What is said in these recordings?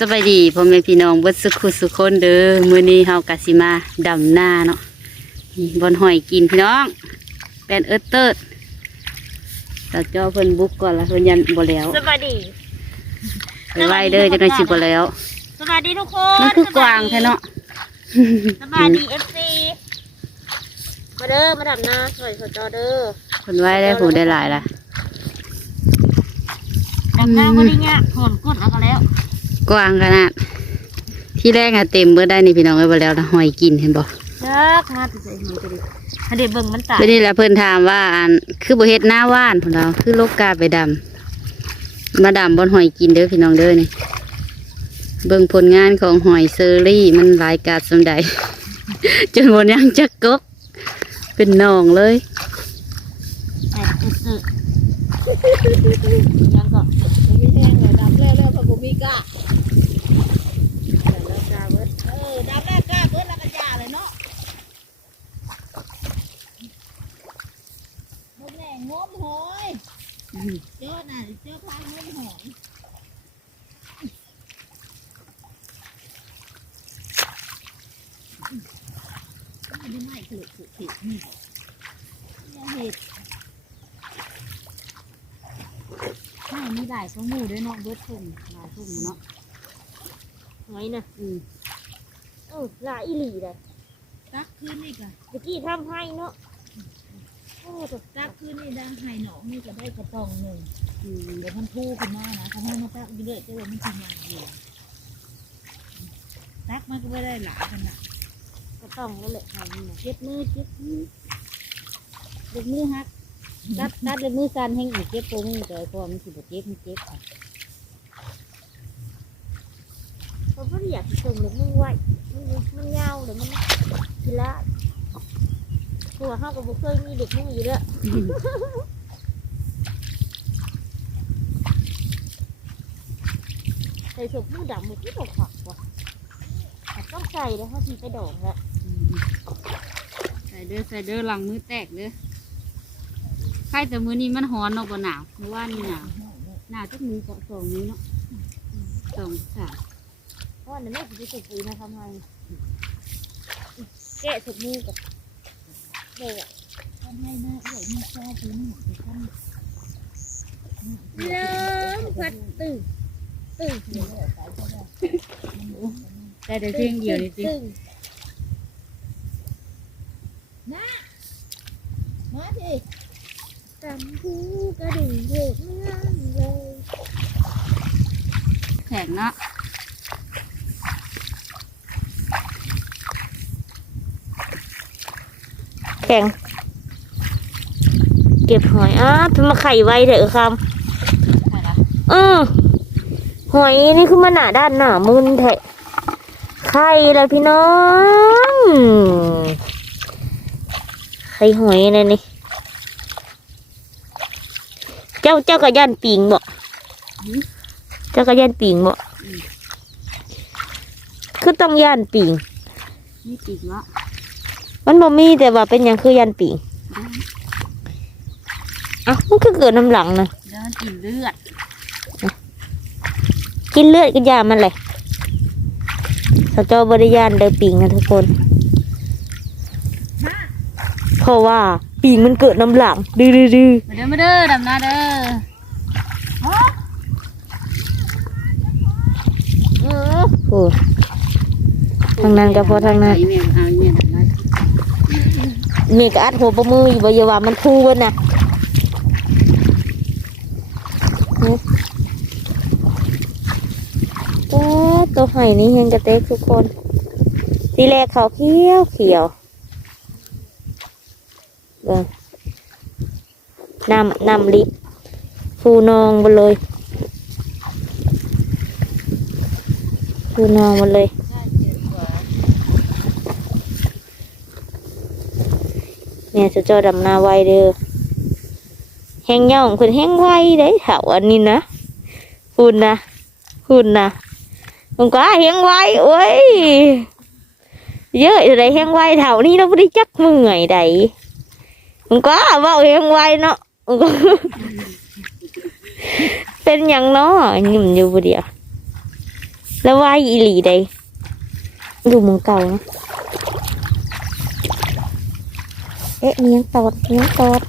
สบายดีพ่อแม่พี่น้องเบิดสุขุสุขคนเด้อมื้อนี้เฮากะสิมาดำหน้าเนาะนี่บอนหอยกินพี่น้องแปนเอิร์ดเติร์ดแต่เจ้าเพิ่นบุกก่อนละเพิ่นยันบ่แล้วสวัสดีไปไว้เด้อจังได๋สิบ่แล้ว สวัสดีทุกคนมันคือกวางแท้เนาะสวัสดีเอฟซีมาเด้อมาดับหน้าสวัสดีสจอเด้อเพิ่นไว้ได้ผู้ได้หลายละดับหน้าวันนี้เนี่ยหอมกดแล้วก็แล้ว กวางขนาดที่แรกอะเต็มเบิดได้นี่พี่น้องเอ้ยบ่แล้วนะหอยกินเห็นบ่จักมาติดใจหอยกันดิอันเดี๋ยวเบิ่งมันตายไม่ได้แล้วเพิ่นถามว่าอันคือบ่เฮ็ดหน้าว่านของเราคือโลกกาไปดำมาดำบนหอยกินเด้อพี่น้องเด้อนี่เบิ่งผลงานของหอยเซอรี่มันหลายกาดสำใด จนบนยังจักกกเป็นหนองเลยแต่อึดๆยังก็ไม่แห้งเลยดำแล้วแล้วพอผมมีกะ แล้วจ้าเว้ย เออดำแล้วกะเบิดแล้วก็ยาเลยเนาะนกแหน่ง มหอยเจ้าน่ะเจ้าพายงมหอยไม่ได้ไม่ขลุกขลุกขลิกนี่เห็ดใช่มีหลายสมูด้วยเนาะเบิดทุ่งหลายทุ่งเนาะหอยนะอืมเออหลายอีหลีเลยตักขึ้นนี่ก่ะเมื่อกี้ทำให้เนาะ ต่ตักขึ้นนี่ได้ไห่หนองนี่ก็ได้กระตองหนึ่งอืมเดี๋ยวมันพูขึ้นมานะทำให้มาตักเรื่อยๆเจ้าว่ามันทำงานอยู่ตักมันก็ไม่ได้หลาขนาดก็ต้องแล้วแหละหอยนี่นะเจ็บมือเจ็บมือเจ็บมือฮักตัดตัดเลยมือสั่นให้อีกเจ็บตัวนี้แต่พอมันสิบเจ็บมันเจ็บค่ะเราก็อยากส่งหรือมึงไว้มันมันยาวหรือมันทีละ ตัวเขาก็บ่เคยมีเด็กมึงอยู่แล้วใส่ศพมือดำมือที่ตกผักว่ะแต่ต้องใส่แล้วเขาทีไปดองแล้วอืมใส่เด้อใส่เด้อหลังมือแตกเด้อใครแต่มื้อนี้มันร้อนเนาะบ่หนาวเมื่อวานนี่หนาวหนาวจักมือเกาะสองนิ้วเนาะสองสามเพราะว่าในแม่จะไปใส่ปุ๋ยนะทำไมแกะศพมือกับ เลยท่านเริ่มพัดตึ้งตึ้งแต่แต่เพียงเดียวนี่สิตึ้งมาสิกำพูกระดิ่งเด็กเมื่อนเลยแข็งเนาะ แข็ง เก็บหอยอ้าทำไมไข่ไวเถอะคำเออหอยนี่คือมันหนาด้านหนามึนเถอะไข่เลยพี่น้องไข่หอยนั่นนี่ เจ้าเจ้ากระยันปิงบ่เจ้ากระยันปิงบ่คือต้องย่านปิงนี่ปีกเนาะ มันบ่มีแต่ว่าเป็นหยังคือยันปิงอะมันคือเกิดน้ำหลังนะเดินกินเลือดกินเลือดก็ยามันเลยสจอบริยานเด้อปิงนะทุกคน เพราะว่าปิงมันเกิดน้ำหลังดื้อดื้อดื้อมาเด้อมาเด้อดำนาเด้อเออโอ้ทางนั้นก็พอทางนั้น ไอ้แม่เอาไอ้แม่ดำนา เมีกระอัดหัวประมืออยู่บ่ยาว่ามันคู่เว้นนะตัวตัวไห่นี่ยังกระเตกทุกคน ทีแรกเขาเขียวเขียวเบิ่งน้ำน้ำลิฟูนองไปเลยฟูนองมาเลย เนี่ยจะเจอดำนาไวเด้อแห้งย่องคุณแห้งไวได้แถวอันนี้นะคุณนะคุณนะมันก็แห้งไวโอ้ยเยอะอะได้แห้งไวแถวนี้เราไม่ได้จักมือไงใดมันก็เว่าแห้งไวเนาะเป็นอย่างเนาะยิ้มอยู่บ่เดียวแล้วว่าอีหลีใดดูมึงเก่านะ อ๊ะมียังตอดมียังตอด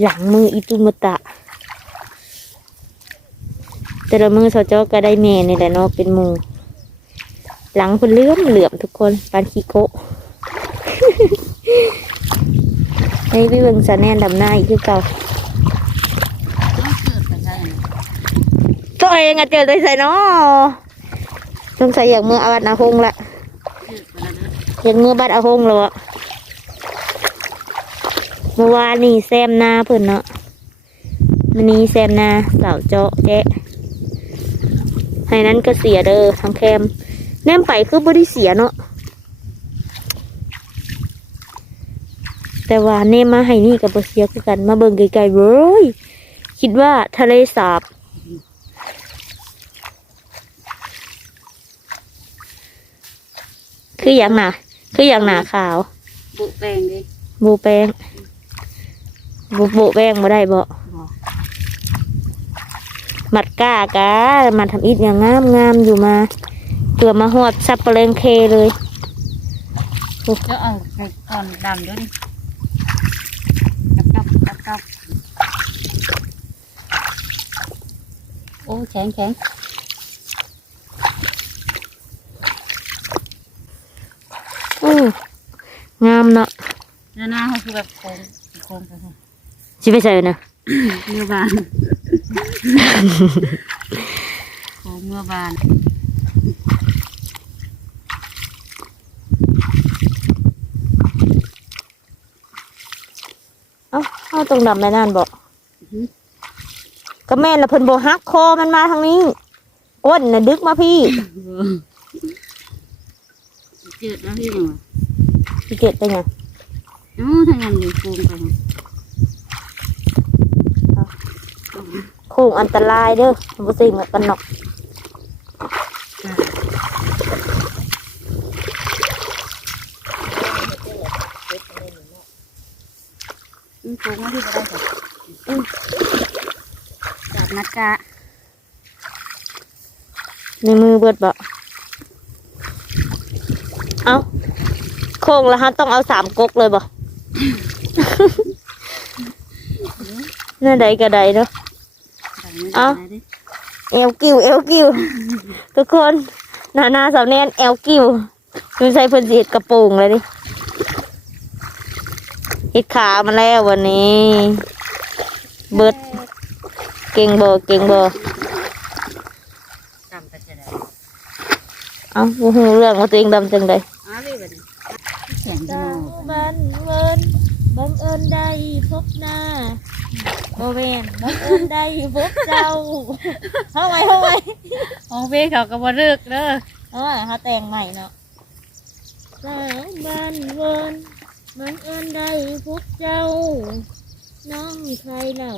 หลังมืออิตุมตะ แต่ละมือเขาเจ้าก็ได้แม่นี่แหละเนาะเป็นหมูหลังคนเลื่อมเหลื่อมทุกคนปานขี้โกให้พี่เบิงสะแนนดำหน้าอีกคือเก่า ต้องเกิดไปได้ ตัวเองอะเจอตัวใส่เนาะสงสัยอยากมืออาบัดอาหงละเกิดไปแล้วเด้ออยากมือบัดอาหงแล้วอะเมื่อวานนี่แซมนาเพิ่นเนาะมันนี้แซมนาสาวเจาะแจ๊ะให้นั้นก็เสียเด้อทางแคมแนมไปคือบ่ได้เสียเนาะแต่ว่าเนมมาให้นี่กับบ่เสียคือกันมาเบิ่งไกลๆเว้ยคิดว่าทะเลสาบ คืออย่างหนาคืออย่างหนาขาวบุแปลงดิบูแป้งบูบูแป้งมาได้บ่บ่มัดก้ากะมาทำอิฐอย่างงามงามอยู่มาเกือมาหอดซับเปลงเคเลยเจ้าเอาไปก่อนดำเด้วยดิกับกับกับกับโอ้แข็งแข็ง อืองามเนาะหน้าหน้าเขาคือแบบโค้งโค้งไปค่ะชิไปใส่นะเมื่อบานโค้งเมื่อบานเอ้าเอาตรงดำในนั่นบอกก็แม่นละเพิ่นโบฮักคอมันมาทางนี้ก้นน่ะดึกมาพี่เกิดแล้วพี่ยัง วะพี่เกดเป็นหยังอ๋อถ้างั้นอยู่โค้งไปค่ะโค้งอันตรายเด้อบ่ใส่หมวกกันน็อกอืมโค้งมาที่จะได้ค่ะอืมจากนักกะในมือเบิดบ่เอาโค้งแล้วฮะต้องเอาสามก๊กเลยบ่น่าใดก็ได้เนาะเอ้าเอวกิ้วเอวกิ้วทุกคนหน้าหน้าสาวแนนเอวกิ้วดูใส่เพิ่นสิเห็ดกระโปรงเลยดิเห็ดขามาแล้ววันนี้ เบิดเก่งบ่เก่งบ่ดำไปจะได้เอ้าบ่ฮู้เรื่องว่าตัวเองดำจังได งจัจางเนาะบันเวินบังเอิญได้พบหน้าโมเวนบังเอิญได้พบเจ้าเท่าไหร่เท่าไหร่โอ้เว้เขาก็บ่เลิกเด้อเท่าไหร่เขาแต่งใหม่เนาะจางบันเวินบังเอิญได้พบเจ้า น้องใครเล่า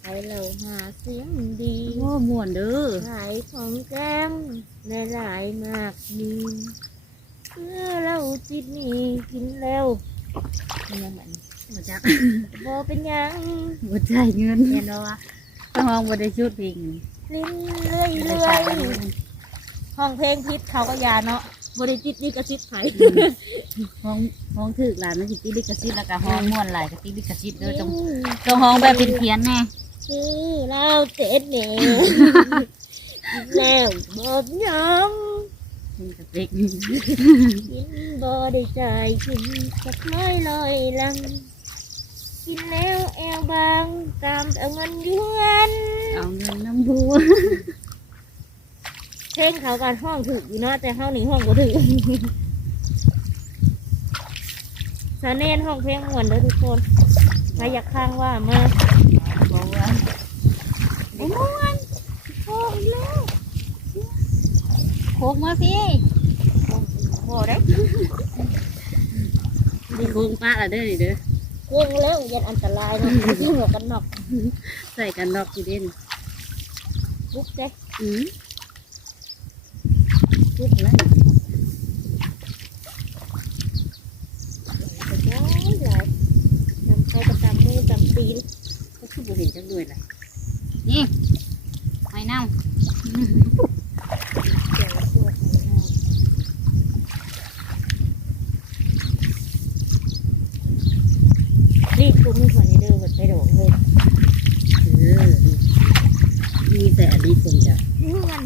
ใครเล่าหาเสียงดีโอ้ม่วนเด้อขายของแก้มและหลายมากมีเพื่อเราจิตนี่ กินแล้วมันยังไงบ่จักบอเป็นหยังบ่จ่ายเงินเห็นแล้ววะก็ห้องบ่ได้ชุดพิงลิ้นเลื่อยบ่เลื่ได้อจ่ายยเงินห้องเพลงพิษเขาก็ยาเนาะบริจิตนี่กระซิบไผห้องห้องถึกหลานมันสิติดลิขสิทธิ์แล้วก็ห้องม่วนหลายก็ติดลิขสิทธิ์เด้อจงจงห้องแบบเป็นเพี้ยนแน่คือเราเจ็ดเหนียวแล้วบอบน้อง นี่ก็เป็กกินบ่ได้ใจายกินสักน้อยลอยลัง กินแล้วแอวบางตามเอาเงินอยืนเอาเงินน้ำบัวเพลงเขาการห้องถูกอยู่เนาะแต่ห้องหนึ่งห้องก็ถูกสาเนนห้องเพลงม่วนเด้อทุกคนใครอยากข้างว่ามาบ่ว่าไอ้ม่วนโอ้ยแล้ว โค กมาพี่โอ้ได้นี่โคกป้าละเด้อนี่เด้อเก่งแล้วยันอันตรายเนาะยิ่งกว่ากันนอกใส่กันดอกอยู่เด่นลุกเด้อืมลุกแล้วโอ้ยหลายตีนก็คือบ่เห็นจักด้วยล่ะนี่หอยเน่า เดี๋ยวสวดให้หน่อยรีบกูไม่ขอในเด้อแบบไปโดดเลย เออมีแต่อันนี้คงจะ มัน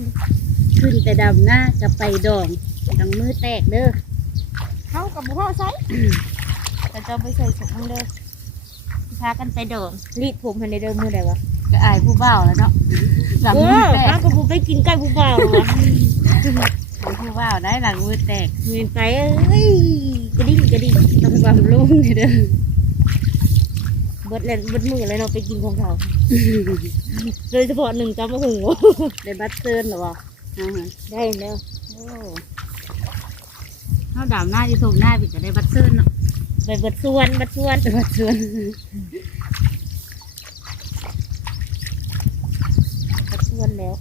ขึ้นแต่ดำหน้ากับไปดองดังมือแตกเด้อเข้ากับบุพ่อใส่แต่เจ้าไปใส่ถุงเด้อพากันไปโดดรีดผมให้ในเด้อมือใดวะก็อายผู้บ่าวแล้วเนาะหลังเอมืออแตกพากับบุไปกินไก่บุบ่าววะอายผู้บ่าวได้หลังมือแตกเงินไปเอ้ยกระดิ่งกระดิ่งต้องบำรุงนี่เด้อเบิดเลยเบิดมือเลยเนาะไปกินของเขา โดยเฉพาะหนึ่งจำมะหุงได้บัตรเซิร์นหรอวะเอาฮะได้เนาะโอ้เขาดำหน้าที่ถูกหน้าไปก็ได้บัตรเซิร์นเนาะไปเบิดส่วนเบิดส่วนได้บัตรเซิร์นเบิดส่วนแล้ว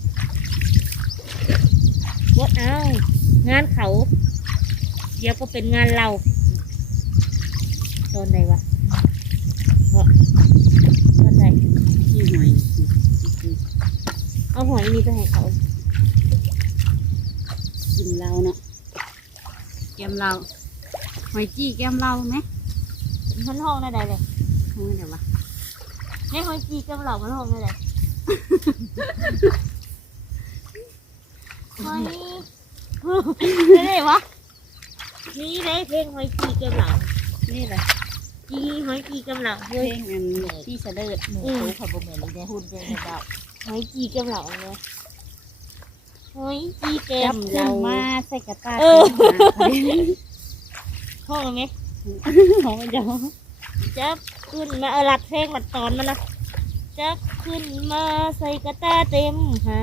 วดเอางานเขา เดี๋ยวก็เป็นงานเราตอนไหนวะเนาะตอนไหนที่หอยเอาหอยนี่ไปให้เขา กินเราเนาะแกมเราหอยจี้แกมเราไหมมันห้องได้ใดเลยห้องเดี๋ยววะในหอยจีกับเหล่ามันห้องได้ใดหอยได้เลยวะนี่เลยเพลงหอยจีกับเหล่านี่แหละจีหอยจีกับเหล่าเพเฮ้ลยงอันที่เสด็จหมูผัดบะหมี่ในหุ่นเป็นแบบหอยจีกับเหล่าเนี่ย หอยจีแกจัมบเราเรามาใส่กระตาเออเต็มห้องไหมหอมมันจะจับขึ้นมาเออรัดเพลงรัดตอนมันนะจับขึ้นมาใส่กระตาเต็มหา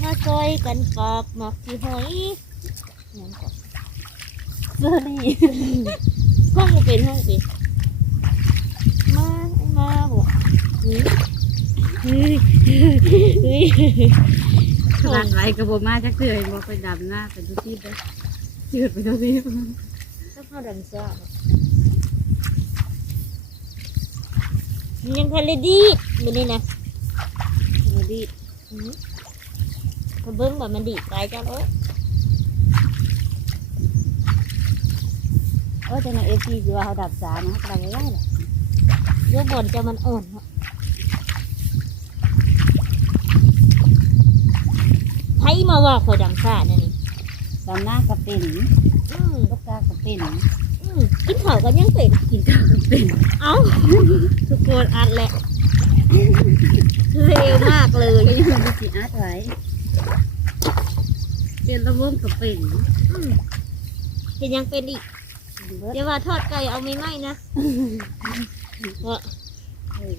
มาซอยกันปากหมักที่หอยยังก่อนเซอรี่ห้องเป็นห้องเป็นมาไอ้มาบอกเฮ้ยเฮ้ย เฮ้ยขนาดไรกระโบมาจักเถื่อนบ่ไปดำหน้าเป็นทุกที่เด้อจืดไปทุกที่ต้องเข้าดังซ่ามันยังทันเลยดีมันนี่นะมาดีอือก็เบิ้งแบบมันดีดไปจ้าเอ้ยโอ้แต่ในเอฟีคือว่าเขาดับสานะดับไม่ได้หรอกเยอะบนจะมันอ่อนเนาะ ไผมาว่าคอยดังซ่าเนี่ยนี่ดำหน้าก็เป็นอืมลูกกาก็เป็นอืมกินเผาวกันยังเป็นกินข้าวก็เป็นเอ้าทุกคนอัดแหละเร็วมากเลยก็ยังมีสีอาร์ตไว้เป็นระวงก็เป็นอืมเห็นยังเป็นอีกเดี๋ยวว่าทอดไก่เอาไม่ไหมนะว่าเออ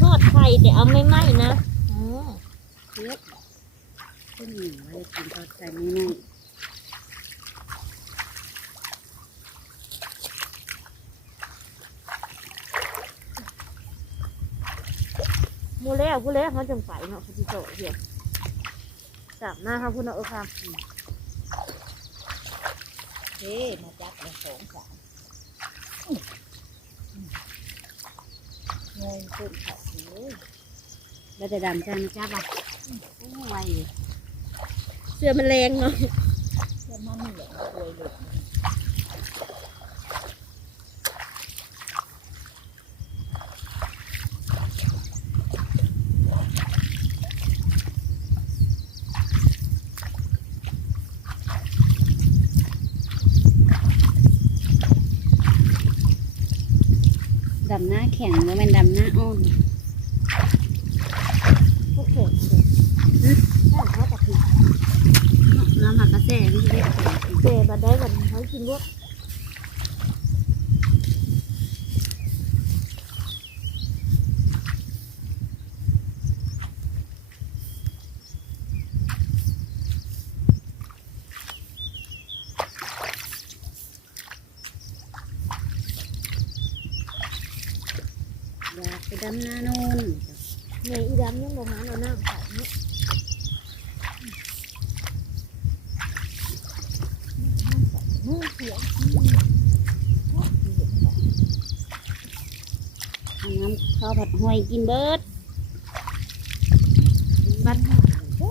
ทอดไข่แต่เอาไม่ไหมนะอ๋อ เทียบขึ้นหนึ่งไว้กินทอดไก่ไม่ไม่มูแล้วผู้แล้วเขาจังไปเนาะเขาจะโตเดียวสามหน้าครับคุณเอาค่ะเฮ้มาจับเลยสองสามเงินขึ้นเขาเลยแล้วจะดำใจังนะจ้าบ่ะ ไวเสื้อมันแรงเนาะเพื่อมันนี่แหละรวยเลยดำหน้าแข็งว่าเป็นดำหน้าอ่อน พวกเข็มนั่นเขาตัดผิด น้ำหักกระแสนี่เด็ก เจ๊บัด ได้บัดเขากินพวกอยากไปดำหน้าโน่น เมย์อีดำยังบอกหาเราหน้าใส่เนาะมือเสีย น้ำข้าว ผัดหอยกินเบิดบัด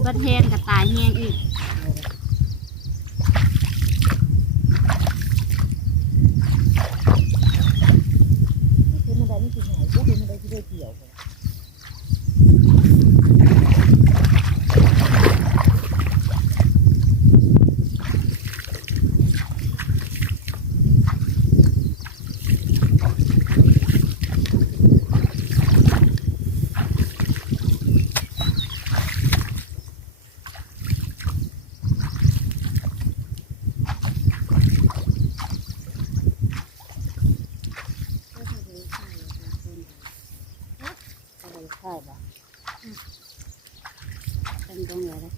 บัดแห้งกับตายแห้งอีกคือมันได้ไม่กินหายคือมันได้ที่ได้เกี่ยวกัน อะไรใช่ปะ ตั้งตรงไหนเลย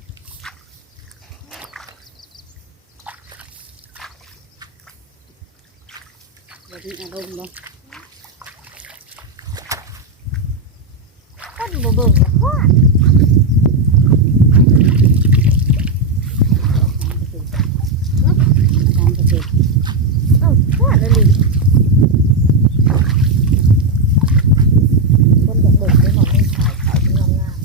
วันนี้อารมณ์บ่คนบ่เบิ่งว่า ตามกระเจิด เอ้าว่านั่นนี่ คนแบบเบิกได้หมดไม่ขายขายที่งามงาม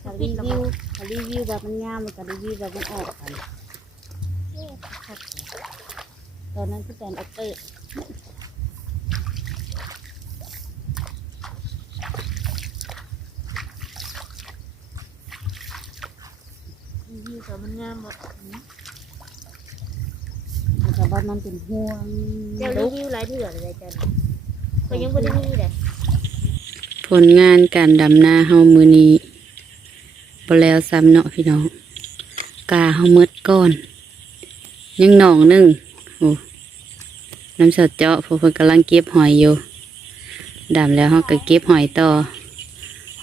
เขารีวิวเขารีวิวแบบ มันงามมันก็รีวิวแบบมันออกกันตอนนั้นคือแฟนออปเปอร์รีวิวก็มันงามบ่มันก็ว่ามันเป็นห่วงเจ้ารีวิวหลายเถื่อเลยจ้ะก็ยังบ่ได้มีเลยผลงานการดำนาเฮามือนี้บ่แล้วซ้ำเนาะพี่น้อง กาเฮาหมดก้อน ยังหนองหนึงโอ้น้ำสดเจาะเพราะเพิ่นกำลังเก็บหอยอยู่ดำแล้วเฮาก็เก็บหอยต่อ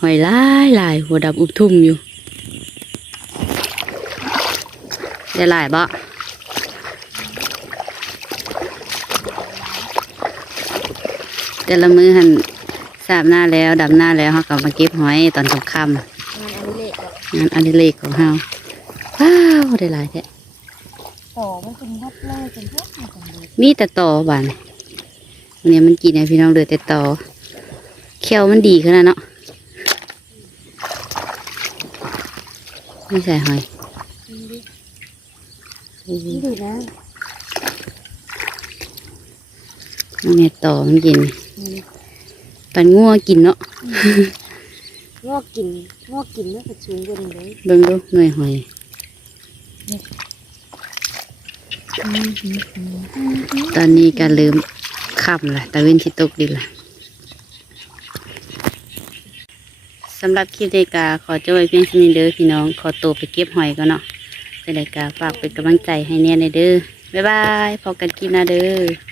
หอยหลายหลายหัวดำอุบทุ่มอยู่ได้หลายบ่แต่ละมือหันสาบหน้าแล้วดำหน้าแล้วเขาก็มาเก็บหอยตอนค่ำงานอันนี้เล็กบ่ๆงานอดิเรกของเฮาว้าว ได้หลายแท้ต่อมันเป็นวัดเลยเป็นวัดมันเป็นเลยมีแต่ต่อบานวันนี้มันกินเนี่ยพี่น้องเหลยแต่ต่อเขี้ยวมันดีขนาดเนาะไม่ใส่หอยนี่ดีนะมันเนี่ยต่อมันกินปันงัวกินเนาะงอกกินงอกกินแล้วก็สูงกว่านี้เลยเบิ่งดูหน่วยหอย ตอนนี้ก็ลืมค่ำละตะเวนที่ตกดินละสำหรับคลิปเดกาขอจบไว้เพียงเท่านี้เด้อพี่น้อง ขอตัวไปเก็บหอยก่อนเนาะเป็นรายกาฝากเป็นกำลังใจให้แน่ในเด้อบ๊ายบายพอกันกินนะเด้อ